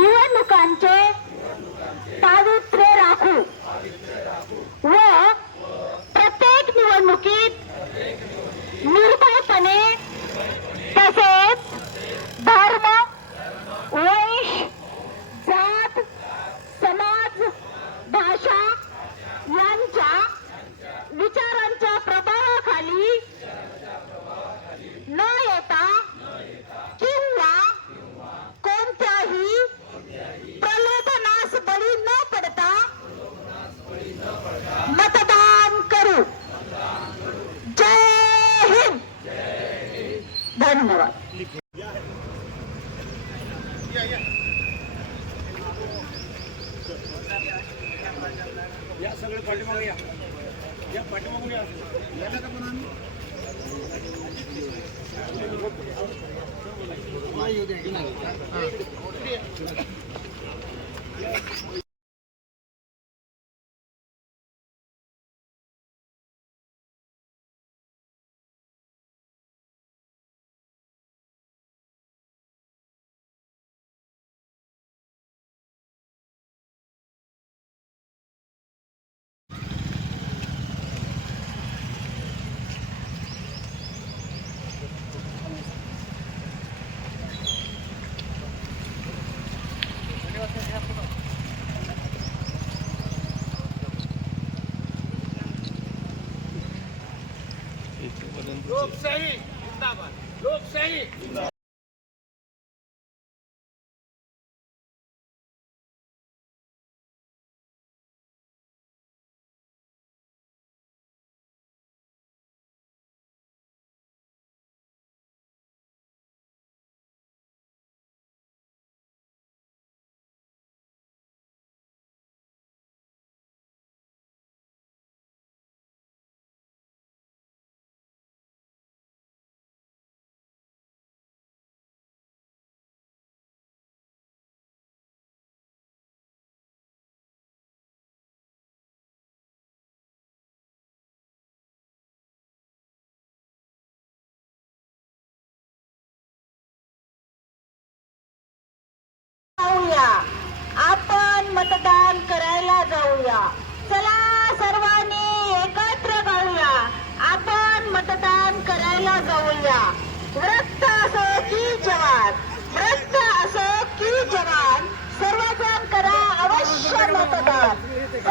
Bueno, मतदान करायला जाऊया. चला सर्वांनी एकत्र गाऊया. आपण मतदान करायला जाऊया. व्रत असो की जवान. व्रत असो की जवान. सर्वजण करा अवश्य मतदान.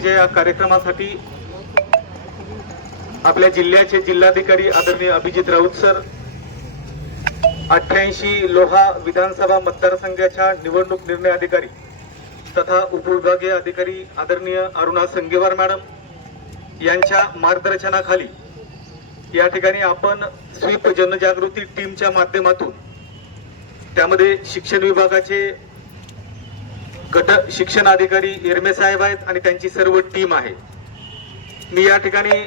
जनजागृतीच्या या कार्यक्रमासाठी आपल्या जिल्ह्याचे जिल्हाधिकारी आदरणीय अभिजित राऊत सर अठ्ठ्याऐंशी लोहा विधानसभा मतदारसंघाच्या निवडणूक निर्णय अधिकारी तथा उपविभागीय अधिकारी आदरणीय अरुणा संगेवार मॅडम यांच्या मार्गदर्शनाखाली या ठिकाणी आपण स्वीप जनजागृती टीमच्या माध्यमातून त्यामध्ये शिक्षण विभागाचे गट शिक्षण अधिकारी इरमे साहेब आहेत आणि त्यांची सर्व टीम आहे. मी या ठिकाणी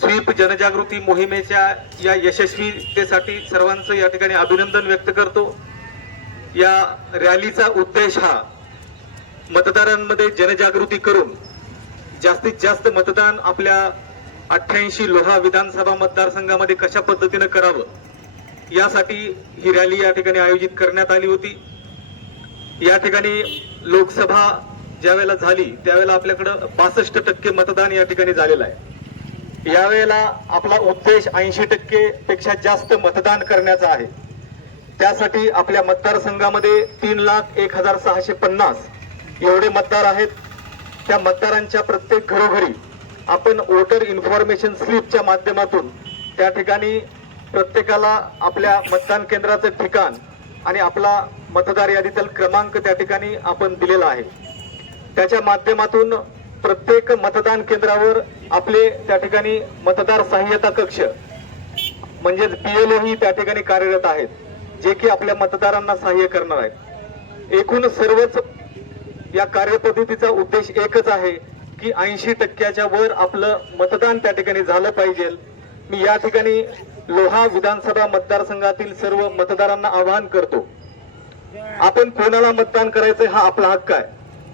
स्वीप जनजागृती मोहिमेच्या या यशस्वीतेसाठी सर्वांचं या ठिकाणी अभिनंदन व्यक्त करतो. या रॅलीचा उद्देश हा मतदारांमध्ये जनजागृती करून जास्तीत जास्त मतदान आपल्या अठ्ठ्याऐंशी लोहा विधानसभा मतदारसंघामध्ये कशा पद्धतीनं करावं यासाठी ही रॅली या ठिकाणी आयोजित करण्यात आली होती. या ठिकाणी लोकसभा ज्यावेळेला झाली त्यावेळेला आपल्याकडं बासष्ट टक्के मतदान या ठिकाणी झालेलं आहे. यावेळेला आपला उद्देश ऐंशी टक्के पेक्षा जास्त मतदान करण्याचा आहे. त्यासाठी आपल्या मतदारसंघामध्ये तीन लाख एक हजार सहाशे पन्नास एवढे मतदार आहेत. त्या मतदारांच्या प्रत्येक घरोघरी आपण वोटर इन्फॉर्मेशन स्लिपच्या माध्यमातून त्या ठिकाणी प्रत्येकाला आपल्या मतदान केंद्राचं ठिकाण आणि आपला मतदार यादीतील क्रमांक त्या ठिकाणी आपण दिलेला आहे. त्याच्या माध्यमातून प्रत्येक मतदान केंद्रावर आपले त्या ठिकाणी मतदार सहाय्यता कक्ष म्हणजेच पीएलओ ही त्या ठिकाणी कार्यरत आहेत जे की आपल्या मतदारांना सहाय्य करणार आहेत. एकूण सर्वच या कार्यपद्धतीचा उद्देश एकच आहे की ऐंशी टक्क्याच्या वर आपलं मतदान त्या ठिकाणी झालं पाहिजे. मी या ठिकाणी लोहा विधानसभा मतदारसंघातील सर्व मतदारांना आवाहन करतो. आपण कोणाला मतदान करायचंय हा आपला हक्क आहे.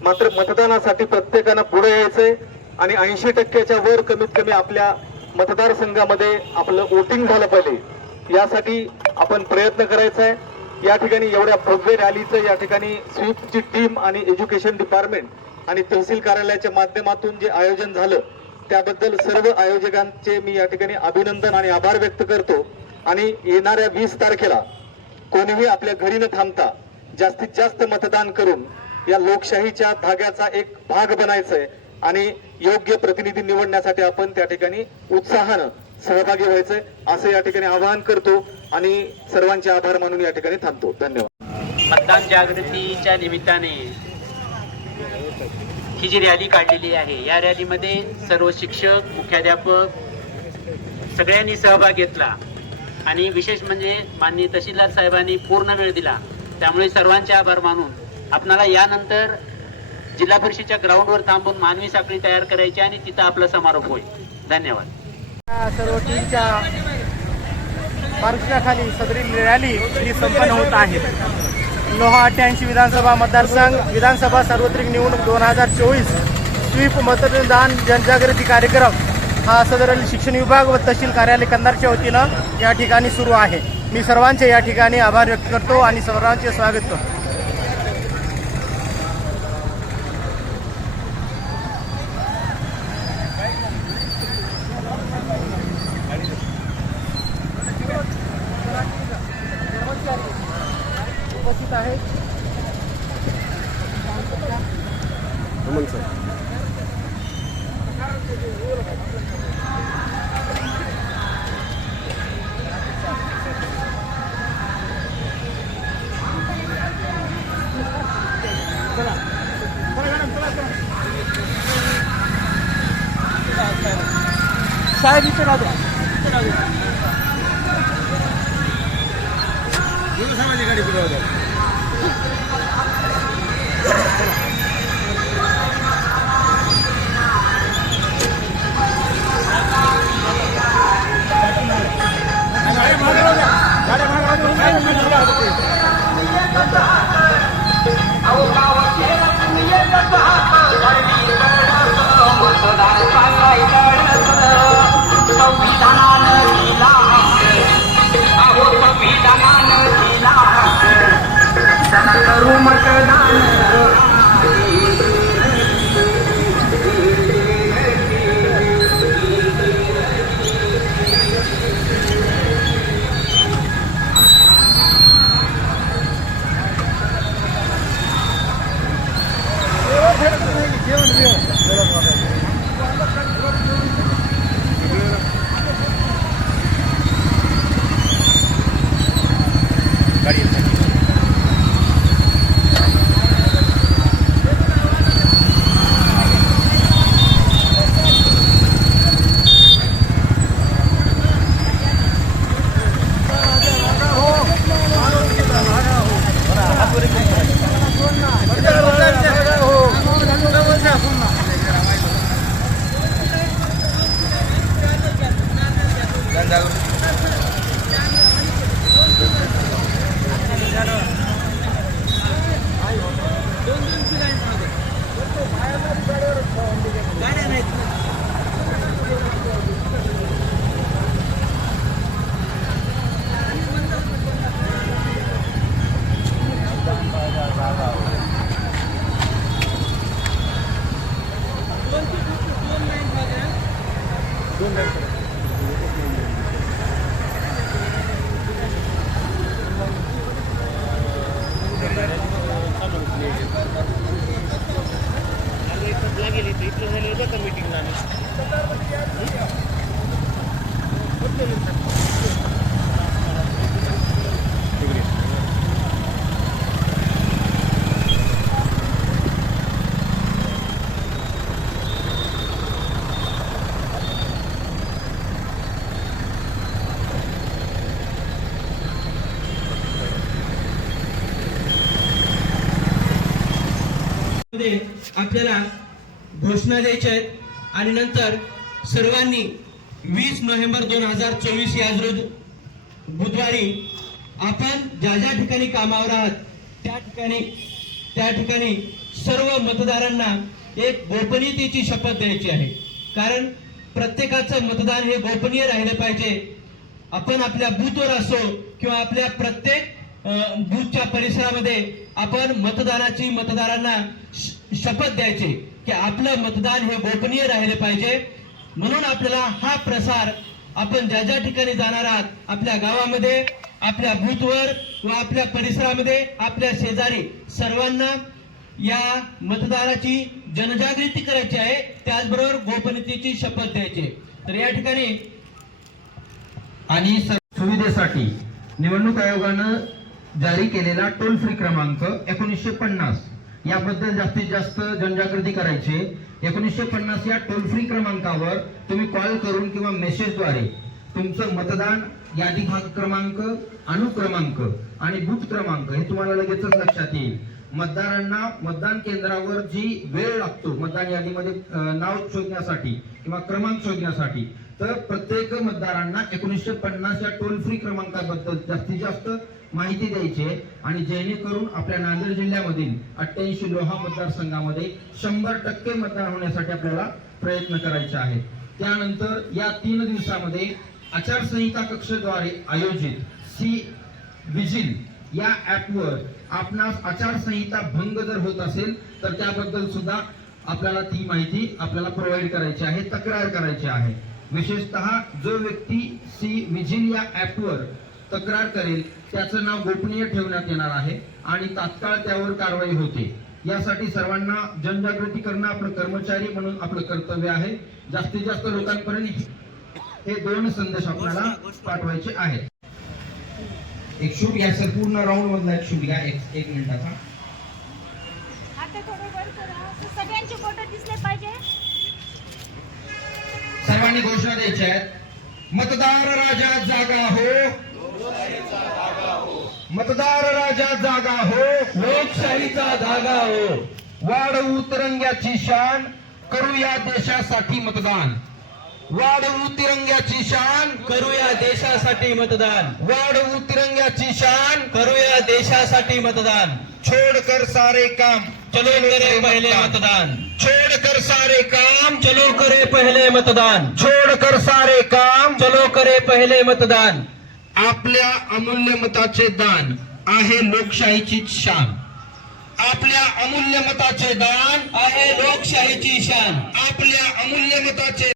मात्र मतदानासाठी प्रत्येकानं पुढे यायचंय आणि ऐंशी टक्क्याच्या वर कमीत कमी आपल्या मतदारसंघामध्ये आपलं वोटिंग झालं पाहिजे. यासाठी आपण प्रयत्न करायचा आहे. या ठिकाणी एवढ्या भव्य रॅलीचं या ठिकाणी स्वीपची टीम आणि एज्युकेशन डिपार्टमेंट आणि तहसील कार्यालयाच्या माध्यमातून जे आयोजन झालं त्याबद्दल सर्व आयोजकांचे मी या ठिकाणी अभिनंदन आणि आभार व्यक्त करतो. आणि येणाऱ्या वीस तारखेला कोणीही आपल्या घरी न थांबता जास्तीत जास्त मतदान करून या लोकशाहीच्या धाग्याचा एक भाग बनायचंय आणि योग्य प्रतिनिधी निवडण्यासाठी आपण त्या ठिकाणी उत्साहानं सहभागी व्हायचंय. असं या ठिकाणी आवाहन करतो आणि सर्वांचे आभार मानून या ठिकाणी थांबतो. धन्यवाद. मतदान जागृतीच्या निमित्ताने ही जी रॅली काढलेली आहे या रॅलीमध्ये सर्व शिक्षक मुख्याध्यापक सगळ्यांनी सहभाग घेतला. आणि विशेष म्हणजे माननीय तहसीलदार साहेबांनी पूर्ण वेळ दिला. त्यामुळे सर्वांचे आभार मानून आपणाला यानंतर जिल्हा परिषदेच्या ग्राउंडवर थांबून मानवी साखळी तयार करायची आणि तिथं आपला समारोप होईल. धन्यवाद. सर्व टीमच्या मार्गदर्शनाखाली सदरील रॅली ही संपन्न होत आहे. लोहा अठ्ठ्याऐंशी विधानसभा मतदारसंघ विधानसभा सार्वत्रिक निवडणूक दोन हजार चोवीस स्वीप मतदान जनजागृती कार्यक्रम हा सदरील शिक्षण विभाग व तहसील कार्यालय कंधारच्या वतीनं या ठिकाणी सुरू आहे. मी सर्वांचे या ठिकाणी आभार व्यक्त करतो आणि सर्वांचे स्वागत करतो. उपस्थित आहेत மக்களை தான் Don't let आपल्याला घोषणा द्यायच्या आहेत. आणि नंतर सर्वांनी वीस नोव्हेंबर दोन हजार चोवीस या रोज बुधवारी आपण ज्या ज्या ठिकाणी कामावर आहात त्या ठिकाणी त्या ठिकाणी सर्व मतदारांना एक गोपनीयतेची शपथ द्यायची आहे. कारण प्रत्येकाचं मतदान हे गोपनीय राहिलं पाहिजे. आपण आपल्या बूथवर असो किंवा आपल्या प्रत्येक बूथच्या परिसरामध्ये आपण मतदानाची मतदारांना शपथ द्यायची की आपलं मतदान हे गोपनीय राहिले पाहिजे. म्हणून आपल्याला हा प्रसार आपण ज्या ज्या ठिकाणी जाणार आहात आपल्या गावामध्ये आपल्या बूथवर व आपल्या परिसरामध्ये आपल्या शेजारी सर्वांना या मतदाराची जनजागृती करायची आहे. त्याचबरोबर गोपनीयतेची शपथ द्यायची तर या ठिकाणी आणि सुविधेसाठी निवडणूक आयोगानं जारी केलेला टोल फ्री क्रमांक एकोणीसशे पन्नास. याबद्दल जास्तीत जास्त जनजागृती करायची. एकोणीसशे पन्नास या टोल फ्री क्रमांकावर तुम्ही कॉल करून किंवा मेसेजद्वारे तुमचं मतदान यादी भाग क्रमांक अनुक्रमांक आणि बूथ क्रमांक हे तुम्हाला लगेचच लक्षात येईल. मतदारांना मतदान केंद्रावर जी वेळ लागतो मतदान यादीमध्ये नाव शोधण्यासाठी किंवा क्रमांक शोधण्यासाठी तर प्रत्येक मतदारांना एकोणीसशे पन्नास या टोल फ्री क्रमांकाबद्दल जास्तीत जास्त माहिती द्यायची आहे आणि जेणेकरून आपल्या नांदेड जिल्ह्यामधील अठ्ठ्याऐंशी लोहा मतदारसंघामध्ये शंभर टक्के मतदान होण्यासाठी आपल्याला प्रयत्न करायचे आहेत. त्यानंतर या तीन दिवसामध्ये आचारसंहिता कक्षद्वारे आयोजित सी विजिल या ॲपवर आपणास आचारसंहिता भंग जर होत असेल तर त्याबद्दल सुद्धा आपल्याला ती माहिती आपल्याला प्रोव्हाइड करायची आहे तक्रार करायची आहे. विशेषतः जो व्यक्ती सी विजिल या ॲपवर तक्रार करेल त्याचं नाव गोपनीय ठेवण्यात येणार आहे आणि तात्काळ त्यावर कारवाई होते. यासाठी सर्वांना जनजागृती करणं आपलं कर्मचारी म्हणून आपलं कर्तव्य आहे. जास्तीत जास्त लोकांपर्यंत हे दोन संदेश आपल्याला पाठवायचे आहेत. एक शूट घ्या सर पूर्ण राऊंड मधला एक शूट घ्या. एक एक मिनिटाचा. सर्वांनी घोषणा द्यायच्या आहेत. मतदार राजा जागा हो. मतदार राजा जागा हो लोकशाहीचा धागा हो. वाढवू तिरंग्याची शान करूया देशासाठी मतदान. वाढवू तिरंग्याची शान करूया देशासाठी मतदान. वाढवू तिरंग्याची शान करूया देशासाठी मतदान. छोड़ कर सारे काम. चलो करे पहले मतदान. छोड़ कर सारे काम. चलो करे पहले मतदान. छोड़ कर सारे काम. चलो करे पहले मतदान. आपल्या अमूल्य मताचे दान आहे लोकशाहीची शान. आपल्या अमूल्य मताचे दान आहे लोकशाहीची शान. आपल्या अमूल्य मताचे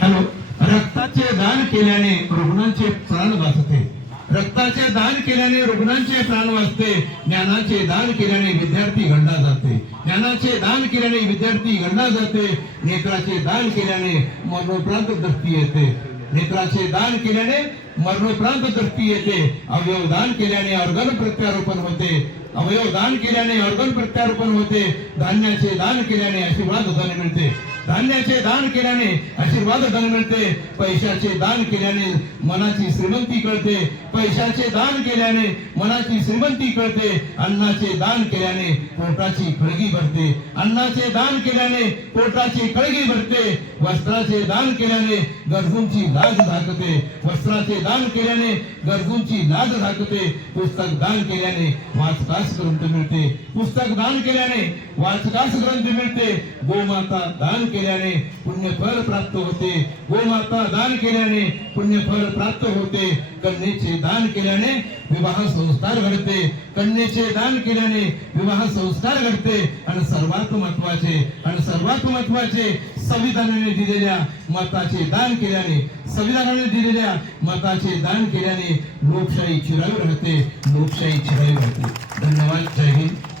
हॅलो रक्ताचे दान केल्याने रुग्णांचे प्राण वाचते. रक्ताचे दान केल्याने रुग्णांचे प्राण वाचते. ज्ञानाचे दान केल्याने विद्यार्थी घडला जाते. ज्ञानाचे दान केल्याने विद्यार्थी घडला जाते. नेत्राचे दान केल्याने मनोप्रांत दृष्टी येते. नेत्राचे दान केल्याने मरणोपरांत दृष्टी येते. अवयव दान केल्याने ऑर्गन प्रत्यारोपण होते. अवयव दान केल्याने ऑर्गन प्रत्यारोपण होते. धान्याचे दान केल्याने आशीर्वाद धन मिळते. धान्याचे दान केल्याने आशीर्वाद धन मिळते. पैशाचे दान केल्याने मनाची श्रीमंती कळते. पैशाचे दान केल्याने मनाची श्रीमंती कळते अन्नाचे दान केल्याने पोटाची खळगी भरते. अन्नाचे दान केल्याने पोटाची खळगी भरते. वस्त्राचे दान केल्याने गरजूंची लाज झाकते वस्त्राचे दान केल्याने गरजूंची लाज झाकते पुस्तक दान केल्याने वाचकास ग्रंथ मिळते. पुस्तक दान केल्याने वाचकास ग्रंथ मिळते. गोमाता दान केल्याने पुण्यफळ प्राप्त होते. गोमाता दान केल्याने पुण्यफळ प्राप्त होते. कन्येचे दान केल्याने विवाह संस्कार घडते. कन्येचे दान केल्याने विवाह संस्कार घडते. आणि सर्वात महत्त्वाचे आणि सर्वात महत्त्वाचे संविधानाने दिलेल्या मताचे दान केल्याने संविधानाने दिलेल्या मताचे दान केल्याने लोकशाही चिरावी राहते लोकशाही चिरावी राहते धन्यवाद. जय हिंद.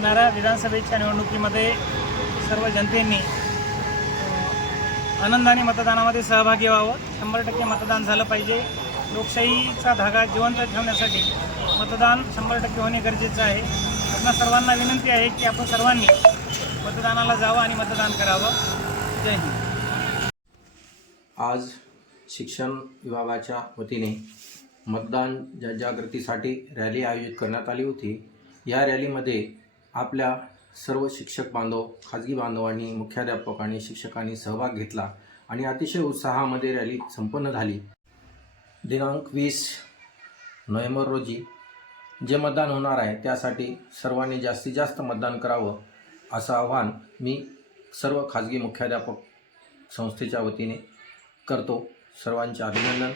येणाऱ्या विधानसभेच्या निवडणुकीमध्ये सर्व जनतेने आनंदाने मतदानामध्ये सहभागी व्हावं. शंभर टक्के मतदान झालं पाहिजे. लोकशाहीचा धागा जिवंत ठेवण्यासाठी मतदान शंभर टक्के होणे गरजेचं आहे. आपल्या सर्वांना विनंती आहे की आपण सर्वांनी मतदानाला जावं आणि मतदान करावं. जय हिंद. आज शिक्षण विभागाच्या वतीने मतदान जनजागृतीसाठी रॅली आयोजित करण्यात आली होती. या रॅलीमध्ये आपल्या सर्व शिक्षक बांधव खाजगी बांधवांनी मुख्याध्यापक आणि शिक्षकांनी सहभाग घेतला आणि अतिशय उत्साहामध्ये रॅली संपन्न झाली. दिनांक वीस नोव्हेंबर रोजी जे मतदान होणार आहे त्यासाठी सर्वांनी जास्तीत जास्त मतदान करावं असं आव्हान मी सर्व खाजगी मुख्याध्यापक संस्थेच्या वतीने करतो. सर्वांचे अभिनंदन.